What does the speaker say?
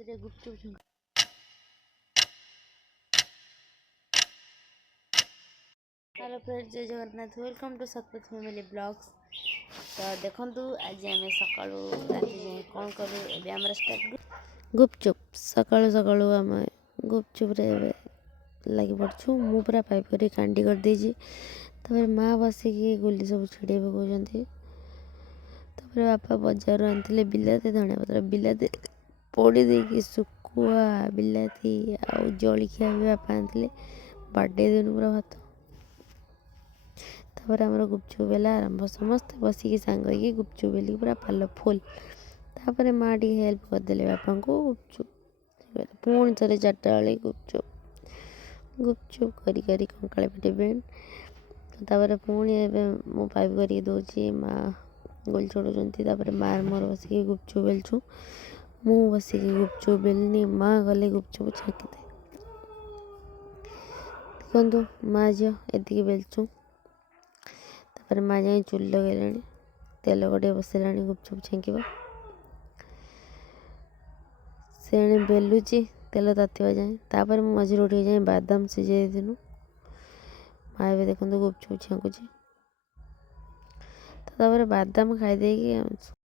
ରାତିରେ gupchup ଛଙ୍କା। Hello friends, जय Jagannath, welcome to Satpath family blogs. तो देखंतु आज आम सकाळू राति जाए कौन करूँ एवं आम स्टार्ट गुपचुप। सकाळू सकाळू आम गुपचुप लगी पड़ू। मु पूरा पाइप कर कांडी कर देजी। तापर माँ बसिकी गुली सब छिड़े पकाउछंती। तापर बापा बजार आनते बिलाती धनिया पत्र बिलाती पोड़ी देकी सुखुआ बिलाती आउ जलिखिया भी बापा आनते बाडे दिन पूरा भात। तापर आमर गुपचुप बेला आरंभ। समस्त बसिकी सांग होइकी गुपचुप बेली पूरा पाल फुल। तापर माँ टी हेल्प करदे बापा को गुपचुप। पुणी थे 4टा बेले गुपचुप गुपचुप करी करी कंकाळे पेटे बेंड। तापर पुणी मु पाइप करके दौची। माँ गोल छोड़ुंट। तापर मार मोर बसिकी गुपचुप बेलचु। मु बसिकी गुपचुप बेलनी। माँ गले गुपचुप छाँकीदे। देखु माँ झील एति बेलचु। तापर माँ जाए चुल लगे तेल गटे बसला गुपचुप छाँकवा। से बेलुची तेल तातीवा जाए। तापर मझे उठे जाए बादाम सिझे देनु। माँ भी देखो गुपचुप छाँकुची। तापर बादाम खाई